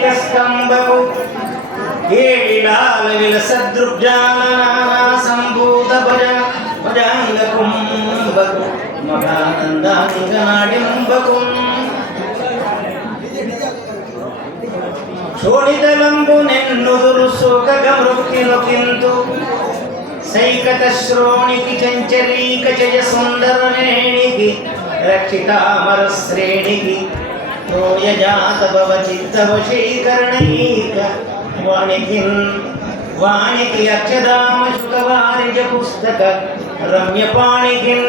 శ్వేతస్కంబకు ఏళిలాల విలసదృగ్జాలనానా సంభూత భజాంగ కుంభకు మహానందాంగనాడింబకు శోణితలంబు నెన్నుదురు శోకగ మృక్తినొకింతు సైకత శ్రోణికి చంచరీక జయ సుందరనేణికి రక్షితామర శ్రేణికి తోయజాత భవ చిత్తవశీకరణైక వాణికి అక్షదామ శుకవారిజ పుస్తక రమ్యపాణికిన్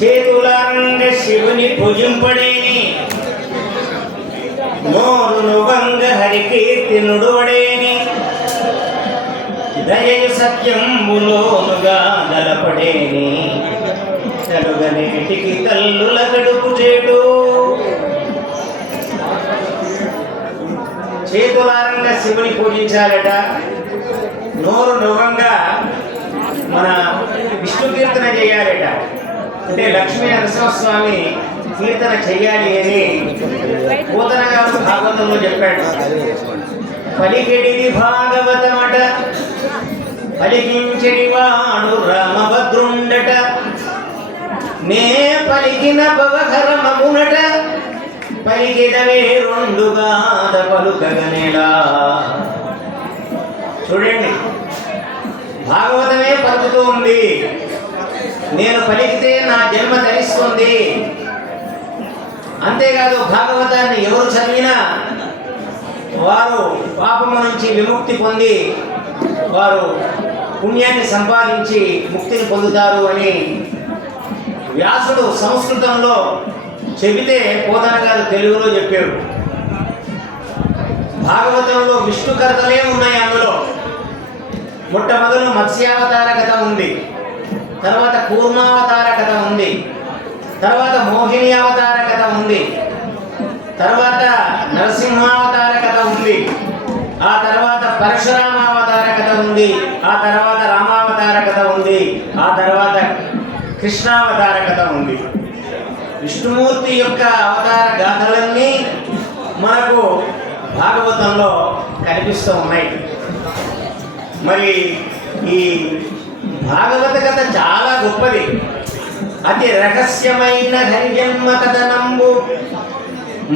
చేతులాంగ శివుని భుజింపడేని నోరును వంగ హరికీర్తి నుడువడేని దయయు సత్యంబులోనుగా దలపడేని తలుగనేటికి తల్లుల గడుపు చేటు చేతులారంగా శివుని పూజించాలట, నోరు నువ్వంగా మన విష్ణు కీర్తన చేయాలట. అంటే లక్ష్మీ నరసింహస్వామి కీర్తన చెయ్యాలి అని పోతన గారు భాగవతంలో చెప్పాడు. పలికెడిది భాగవతమట, పలికించెడి వాడు రామభద్రుండట, నే పలికిన భవహరమమునట, పలికిదవే రెండుగాద పలుకగనేలా. చూడండి, భాగవతమే పలుకుతూ ఉంది, నేను పలికితే నా జన్మ ధరిస్తుంది. అంతేకాదు భాగవతాన్ని ఎవరు చదివినా వారు పాపము నుంచి విముక్తి పొంది వారు పుణ్యాన్ని సంపాదించి ముక్తిని పొందుతారు అని వ్యాసుడు సంస్కృతంలో చెబితే పోతన గారు తెలుగులో చెప్పారు. భాగవతంలో విష్ణు కథలే ఉన్నాయి. అందులో మొట్టమొదలు మత్స్యావతార కథ ఉంది, తర్వాత కూర్మావతార కథ ఉంది, తర్వాత మోహిని అవతార కథ ఉంది, తర్వాత నరసింహావతార కథ ఉంది, ఆ తర్వాత పరశురామావతార కథ ఉంది, ఆ తర్వాత రామావతార కథ ఉంది, ఆ తర్వాత కృష్ణావతార కథ ఉంది. విష్ణుమూర్తి యొక్క అవతార గాథలన్నీ మనకు భాగవతంలో కనిపిస్తూ ఉన్నాయి. మరి ఈ భాగవత కథ చాలా గొప్పది. అతి రహస్యమైన హరిజన్మ కథనంబు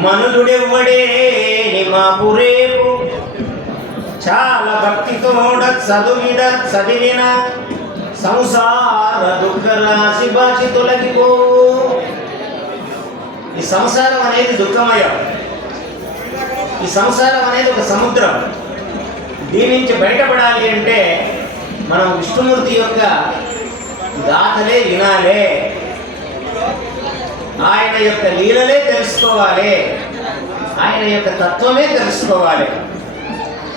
మనుజుడెవ్వడే నిమాపురేపు, చాలా భక్తితోడ చదివిన సంసార దుఃఖ రాశి బాచి తొలగిపో. ఈ సంసారం అనేది దుఃఖమయం, ఈ సంసారం అనేది ఒక సముద్రం. దీని నుంచి బయటపడాలి అంటే మనం విష్ణుమూర్తి యొక్క గాథలే వినాలే, ఆయన యొక్క లీలలే తెలుసుకోవాలి, ఆయన యొక్క తత్వమే తెలుసుకోవాలి.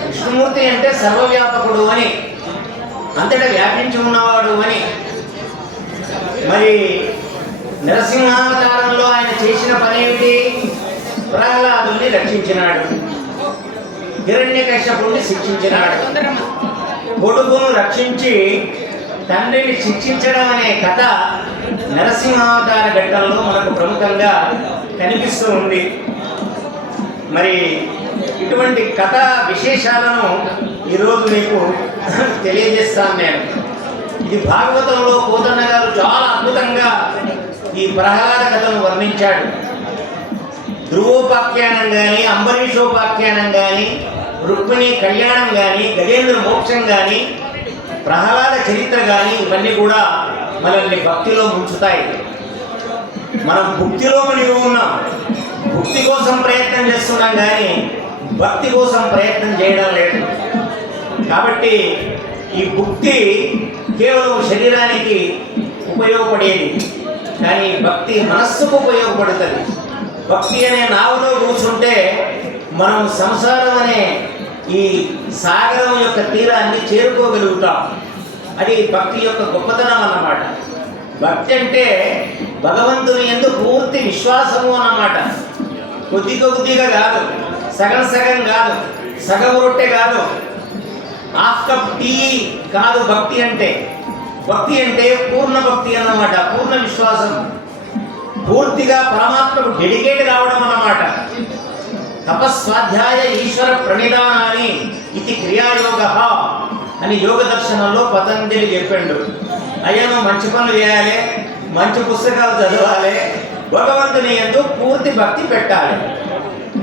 విష్ణుమూర్తి అంటే సర్వవ్యాపకుడు అని, అంతటా వ్యాపించి ఉన్నవాడు అని. మరి నరసింహావతారంలో ఆయన చేసిన పని ఏమిటి? ప్రహ్లాదుని రక్షించినాడు, హిరణ్యకశ్యపుని శిక్షించినాడు. కొడుకును రక్షించి తండ్రిని శిక్షించడం అనే కథ నరసింహావతార ఘట్టంలో మనకు ప్రముఖంగా కనిపిస్తూ ఉంది. మరి ఇటువంటి కథ విశేషాలను ఈరోజు మీకు తెలియజేస్తాను నేను. ఇది భాగవతంలో పోతన్న గారు చాలా అద్భుతంగా ఈ ప్రహ్లాద కథను వర్ణించాడు. ధ్రువోపాఖ్యానం కానీ, అంబరీషోపాఖ్యానం కానీ, రుక్మిణి కళ్యాణం కానీ, గజేంద్ర మోక్షం కానీ, ప్రహ్లాద చరిత్ర కానీ, ఇవన్నీ కూడా మనల్ని భక్తిలో ముంచుతాయి. మనం భక్తిలో మునిగి ఉన్నాం, భక్తి కోసం ప్రయత్నం చేస్తున్నాం కానీ భక్తి కోసం ప్రయత్నం చేయడం లేదు. కాబట్టి ఈ భక్తి కేవలం శరీరానికి ఉపయోగపడేది, కానీ భక్తి మనస్సుకు ఉపయోగపడుతుంది. భక్తి అనే నావలో కూర్చుంటే మనం సంసారం అనే ఈ సాగరం యొక్క తీరాన్ని చేరుకోగలుగుతాం. అది భక్తి యొక్క గొప్పతనం అన్నమాట. భక్తి అంటే భగవంతుని యందు పూర్తి విశ్వాసము అన్నమాట. కొద్ది కొద్దిగా కాదు, సగం సగం కాదు, సగం రొట్టె కాదు, హాఫ్ కప్ టీ కాదు. భక్తి అంటే పూర్ణ భక్తి అన్నమాట. పూర్ణ విశ్వాసం, పూర్తిగా పరమాత్మకు డెడికేట్ కావడం అన్నమాట. ప్రణిధానాన్ని ఇది క్రియాయోగ అని యోగ దర్శనంలో పతంజలి చెప్పిండు. అయ్యా నువ్వు మంచి పనులు చేయాలి, మంచి పుస్తకాలు చదవాలి, భగవంతుని యందు పూర్తి భక్తి పెట్టాలి.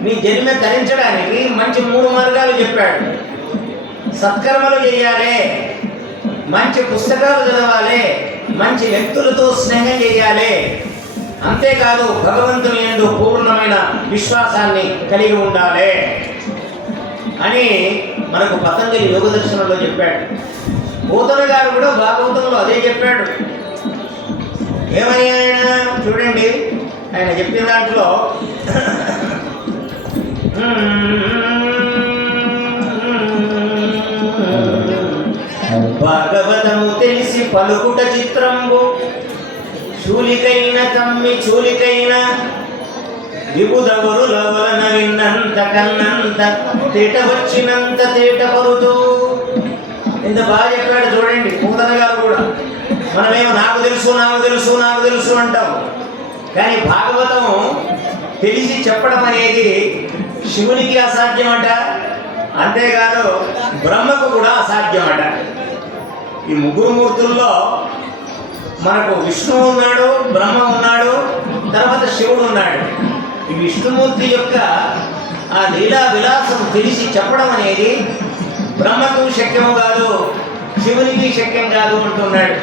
నీ జన్మ ధరించడానికి మంచి 3 మార్గాలు చెప్పాడు. సత్కర్మలు చేయాలి, మంచి పుస్తకాలు చదవాలి, మంచి వ్యక్తులతో స్నేహం చేయాలి, అంతేకాదు భగవంతుని యందు పూర్ణమైన విశ్వాసాన్ని కలిగి ఉండాలి అని మనకు పతంజలి యోగ దర్శనంలో చెప్పాడు. బోధన గారు కూడా భాగవతంలో అదే చెప్పాడు. ఏమని ఆయన చూడండి, ఆయన చెప్పిన దాంట్లో భాగవతము తెలిసి పలుకుట చిత్రంబు శూలికైన తమ్మి చూలికైన విబుధవరుల వలన విన్నంత కన్నంత తేట వచ్చినంత తేట పరుతూ. ఇంత బాగా చెప్పాడు చూడండి బోధన గారు కూడా. మనమేమో నాకు తెలుసు నాకు తెలుసు నాకు తెలుసు అంటాం, కానీ భాగవతం తెలిసి చెప్పడం అనేది శివునికి అసాధ్యమట, అంతేకాదు బ్రహ్మకు కూడా అసాధ్యమట. ఈ 3 మూర్తుల్లో మనకు విష్ణువు ఉన్నాడు, బ్రహ్మ ఉన్నాడు, తర్వాత శివుడు ఉన్నాడు. ఈ విష్ణుమూర్తి యొక్క ఆ లీలా విలాసం తెలిసి చెప్పడం అనేది బ్రహ్మకు శక్యము కాదు, శివునికి శక్యం కాదు అంటున్నాడు.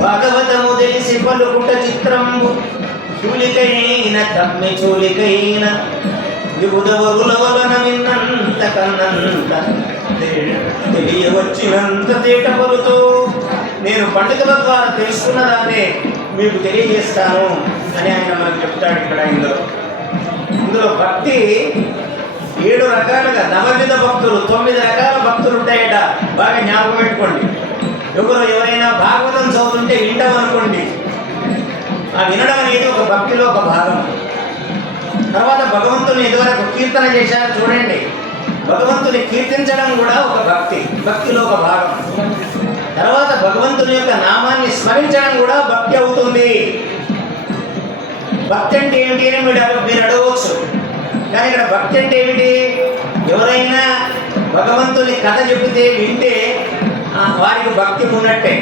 భాగవతము తెలిసి పలుకుట చిత్రంబు శూలికైన తమ్మి చూలికైన విబుధవరుల వలన విన్నంత కన్నంత తెలియవచ్చినంత తేట పలుతూ. నేను పండితుల ద్వారా తెలుసుకున్న దాన్నే మీకు తెలియజేస్తాను అని ఆయన మనకు చెప్తాడు ఇక్కడ. ఇందులో భక్తి 7 రకాలుగా నవవిధ భక్తులు, 9 రకాల భక్తులు ఉంటాయట. బాగా జ్ఞాపకం పెట్టుకోండి. ఎవరైనా భాగవతం చదువుతుంటే వింటామనుకోండి, ఆ వినడం అనేది ఒక భక్తిలో ఒక భాగం. తర్వాత భగవంతుని ఇదివరకు కీర్తన చేశారు చూడండి, భగవంతుని కీర్తించడం కూడా ఒక భక్తి, భక్తిలో ఒక భాగం. తర్వాత భగవంతుని యొక్క నామాన్ని స్మరించడం కూడా భక్తి అవుతుంది. భక్తి అంటే ఏమిటి అని మీరు అడగవచ్చు. కానీ ఇక్కడ భక్తి అంటే ఏమిటి? ఎవరైనా భగవంతుని కథ చెబితే వింటే వారికి భక్తి ఉన్నట్టే.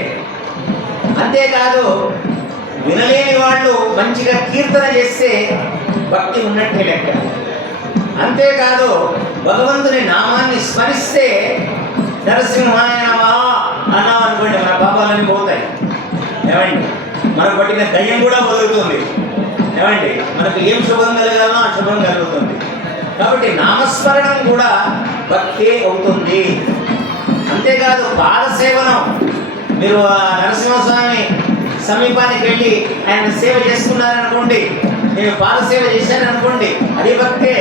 అంతేకాదు వినలేని వాళ్ళు మంచిగా కీర్తన చేస్తే భక్తి ఉన్నట్టే లెక్క. అంతేకాదు భగవంతుని నామాన్ని స్మరిస్తే నరసింహాయ నమః అన్నాం అనుకోండి, మన పాపాలన్నీ పోతాయి. ఏమండి, మనకు పట్టిన దయ్యం కూడా వదులుతుంది. ఏమండి, మనకు ఏం శుభం కలగాలో ఆ శుభం కలుగుతుంది. కాబట్టి నామస్మరణం కూడా భక్తి అవుతుంది. అంతేకాదు పాదసేవనం, మీరు నరసింహస్వామి సమీపానికి వెళ్ళి ఆయన సేవ చేసుకున్నారనుకోండి, నేను పాదసేవ చేశాననుకోండి, అది భక్తే.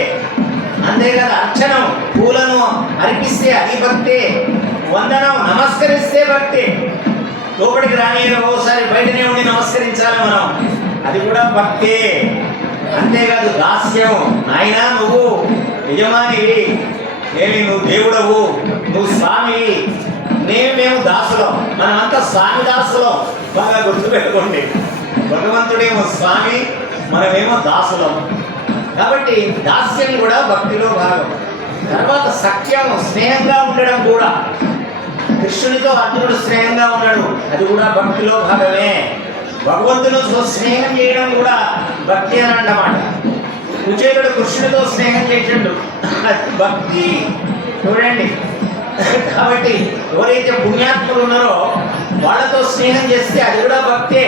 అంతేకాదు అర్చనం, పూలను అర్పిస్తే అది భక్తే. వందనం, నమస్కరిస్తే భక్తే. లోపలికి రాని ఓసారి బయటనే ఉండి నమస్కరించాలి మనం, అది కూడా భక్తే. అంతేకాదు దాస్యం, నాయన నువ్వు యజమానివి, నువ్వు దేవుడవు, నువ్వు స్వామివి, మేము దాసులం, మనమంతా స్వామి దాసులం. బాగా గుర్తుపెట్టుకోండి, భగవంతుడేమో స్వామి, మనమేమో దాసులం. కాబట్టి దాస్యం కూడా భక్తిలో భాగం. తర్వాత సఖ్యం, స్నేహంగా ఉండడం కూడా. కృష్ణునితో అర్జునుడు స్నేహంగా ఉన్నాడు, అది కూడా భక్తిలో భాగమే. భగవంతునితో స్నేహం చేయడం కూడా భక్తి అని అన్నమాట. కుచేలుడు కృష్ణునితో స్నేహం చేసిండు, అది భక్తి. చూడండి, కాబట్టి ఎవరైతే పుణ్యాత్ములు ఉన్నారో వాళ్ళతో స్నేహం చేస్తే అది కూడా భక్తే.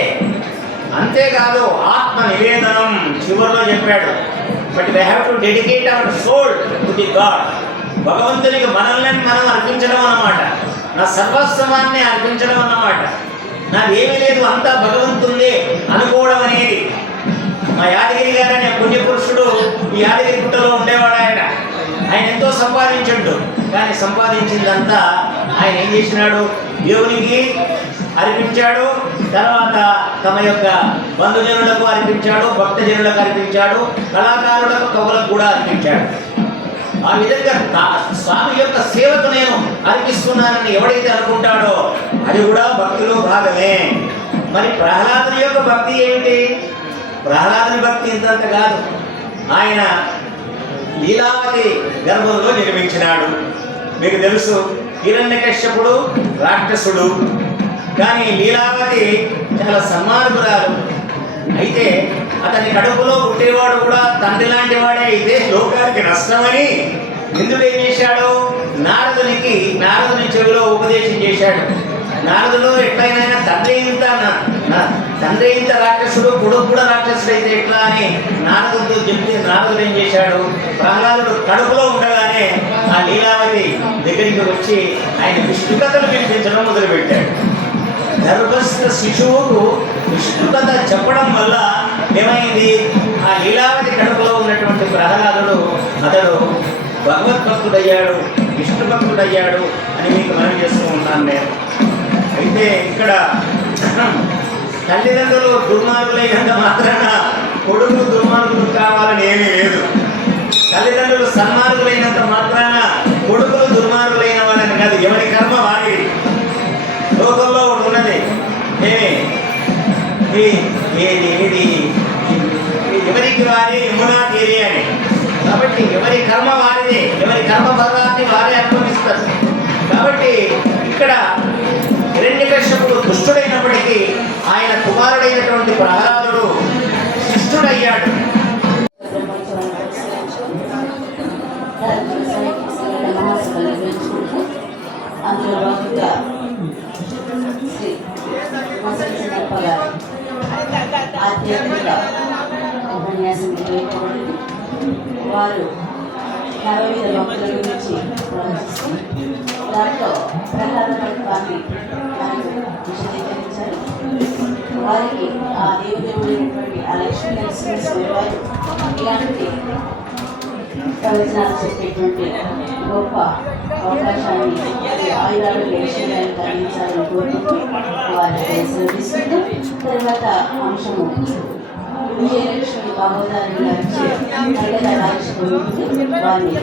అంతేకాదు ఆత్మ నివేదనం చివరిలో చెప్పాడు, but we have to dedicate our soul to the God. భగవంతునికి మనల్ని మనం అర్పించడం అన్నమాట, నా సర్వస్వాన్ని అర్పించడం అన్నమాట. నాదేమీ లేదు అంతా భగవంతుడే అనుకోవడం అనేది. మా యాదగిరి గారు అనే పుణ్యపురుషుడు ఈ యాదగిరి గుట్టలో ఉండేవాడు. ఆయన ఎంతో సంపాదించండు, కానీ సంపాదించిందంతా ఆయన ఏం చేసినాడు? దేవునికి అర్పించాడు, తర్వాత తమ యొక్క బంధుజనులకు అర్పించాడు, భక్తజనులకు అర్పించాడు, కళాకారులకు, కవులకు కూడా అర్పించాడు. ఆ విధంగా స్వామి యొక్క సేవకు నేను అర్పిస్తున్నానని ఎవడైతే అనుకుంటాడో అది కూడా భక్తిలో భాగమే. మరి ప్రహ్లాదుని యొక్క భక్తి ఏమిటి? ప్రహ్లాదుని భక్తి ఇంతంత కాదు. ఆయన లీలావతి గర్భంలో జన్మించినాడు. మీకు తెలుసు, హిరణ్యకశ్యపుడు రాక్షసుడు, కానీ లీలావతి చాలా సన్మార్గురాలు. అయితే అతని కడుపులో పుట్టేవాడు కూడా తండ్రి లాంటి వాడే అయితే లోకానికి నష్టమని ఇంద్రుడు ఏం చేశాడు, నారదుని చెవిలో ఉపదేశం చేశాడు. నారదుడు ఎట్లయినా తండ్రి ఇంత రాక్షసుడు, కొడుకు కూడా రాక్షసుడు అయితే ఎట్లా అని నారదుడితో చెప్తే నారదుడు ఏం చేశాడు, ప్రహ్లాదుడు కడుపులో ఉండగానే ఆ లీలావతి దగ్గరికి వచ్చి ఆయన విష్ణు కథలు వినిపించడం మొదలుపెట్టాడు. గర్భస్థ శిశువుకు విష్ణు కథ చెప్పడం వల్ల ఏమైంది, ఆ లీలావతి కడుపులో ఉన్నటువంటి ప్రహ్లాదుడు అతడు భగవద్భక్తుడయ్యాడు, విష్ణు భక్తుడయ్యాడు అని మీకు మనం చేస్తూ ఉన్నాను నేను. అయితే ఇక్కడ తల్లిదండ్రులు దుర్మార్గులైనంత మాత్రాన కొడుకులు దుర్మార్గులు కావాలని ఏమీ లేదు. తల్లిదండ్రులు సన్మార్గులైనంత మాత్రాన కొడుకులు దుర్మార్గులైన వాళ్ళని కాదు, ఎవరి కర్మ వారిది. లోకంలో ఒకటి ఉన్నది, ఏది ఎవరికి వారి యమునా తీరి అని. కాబట్టి ఎవరి కర్మ వారిదే, ఎవరి కర్మ ఫలాన్ని వారే అనుభవిస్తారు. కాబట్టి ఇక్కడ హిరణ్యకశ్యపుడు దుష్టుడైనప్పటికీ ఆయన కుమారుడైనటువంటి ప్రహ్లాదుడు శిష్టుడయ్యాడు. వారు నవవిధ భక్తుల గురించి ప్రవచిస్తూ దాంట్లో ప్రహ్లాద తత్వాన్ని విశదీకరించారు. వారికి ఆ దేవుడైనటువంటి ఆ లక్ష్మీ నరసింహస్వామి వారు ఇలాంటి ప్రవచనాలు చెప్పేటువంటి గొప్ప అవకాశాన్ని ఆయుధాలు విషయాన్ని కలిగించాలని కోరుకుంటూ వారి శ్రద్ధిస్తూ తర్వాత అంశము విజయలక్ష్మి బాబోదారి వారిని